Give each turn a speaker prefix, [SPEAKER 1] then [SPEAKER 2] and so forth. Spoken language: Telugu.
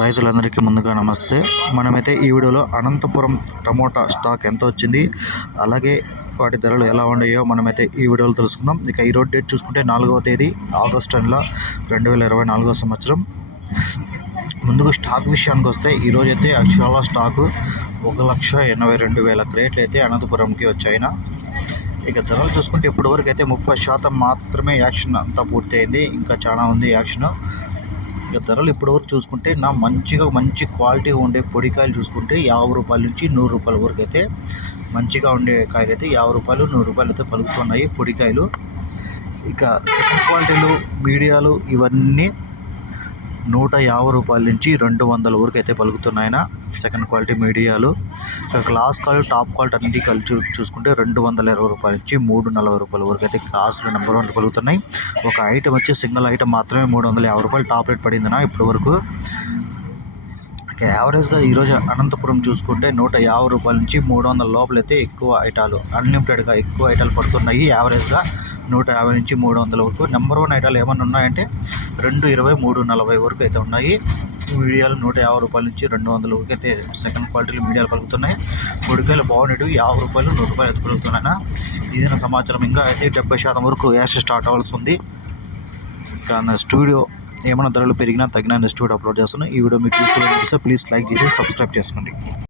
[SPEAKER 1] రైతులందరికీ ముందుగా నమస్తే. మనమైతే ఈ వీడియోలో అనంతపురం టమోటా స్టాక్ ఎంత వచ్చింది అలాగే వాటి ధరలు ఎలా ఉన్నాయో మనమైతే ఈ వీడియోలో తెలుసుకుందాం. ఇక ఈ రోజు డేట్ చూసుకుంటే నాలుగవ తేదీ ఆగస్టు నెల రెండు వేల ఇరవై నాలుగవ సంవత్సరం. ముందుగా స్టాక్ విషయానికి వస్తే ఈరోజు అయితే అక్షరాల స్టాకు ఒక లక్ష ఎనభై రెండు వేల క్రేట్లు అయితే అనంతపురంకి వచ్చాయిన. ఇక ధరలు చూసుకుంటే ఇప్పటివరకు అయితే ముప్పై శాతం మాత్రమే యాక్షన్ అంతా పూర్తయింది. ఇంకా చాలా ఉంది యాక్షన్. ఇక ధరలు ఇప్పటివరకు చూసుకుంటే నా మంచిగా మంచి క్వాలిటీ ఉండే పొడికాయలు చూసుకుంటే యాభై రూపాయల నుంచి నూరు రూపాయల వరకు అయితే మంచిగా ఉండే కాయలు అయితే యాభై రూపాయలు నూరు రూపాయలు అయితే పలుకుతున్నాయి పొడికాయలు ఇక సెకండ్ క్వాలిటీలు మీడియాలు ఇవన్నీ నూట యాభై రూపాయల నుంచి రెండు వందల వరకు అయితే పలుకుతున్నాయన. సెకండ్ క్వాలిటీ మీడియాలు. క్లాస్ క్వాలిటీ టాప్ క్వాలిటీ అన్నిటి కలిసి చూ చూసుకుంటే రెండు వందల ఇరవై రూపాయల నుంచి మూడు నలభై రూపాయల వరకు అయితే క్లాసులు నెంబర్ వన్ పలుకుతున్నాయి. ఒక ఐటమ్ వచ్చి సింగిల్ ఐటమ్ మాత్రమే మూడు వందల యాభై రూపాయలు టాప్ రేట్ పడిందినా ఇప్పటి వరకు. యావరేజ్గా ఈరోజు అనంతపురం చూసుకుంటే నూట యాభై రూపాయల నుంచి మూడు వందల లోపలైతే ఎక్కువ ఐటాలు అన్లిమిటెడ్గా ఎక్కువ ఐటాలు పడుతున్నాయి. యావరేజ్గా నూట యాభై నుంచి మూడు వందల వరకు. నెంబర్ వన్ ఐటాలు ఏమైనా ఉన్నాయంటే రెండు ఇరవై మూడు నలభై వరకు అయితే ఉన్నాయి. మీడియాలు నూట యాభై రూపాయల నుంచి రెండు వందల వరకు అయితే సెకండ్ క్వాలిటీలు మీడియాలు పలుకుతున్నాయి ఉడికాయలు బాగుండేవి యాభై రూపాయలు నూరు రూపాయలు అయితే పలుకుతున్నాయి ఇది నా సమాచారం ఇంకా అయితే డెబ్బై శాతం వరకు యాష్ స్టార్ట్ అవ్వాల్సి ఉంది. ఇంకా నా స్టూడియో ఏమైనా ధరలు పెరిగినా తగ్గినా నెక్స్ట్ వీడియో అప్లోడ్ చేస్తున్నాను. ఈ వీడియో మీకు యూస్ఫుల్ అనిపిస్తే ప్లీజ్ లైక్ చేసి సబ్స్క్రైబ్ చేసుకోండి.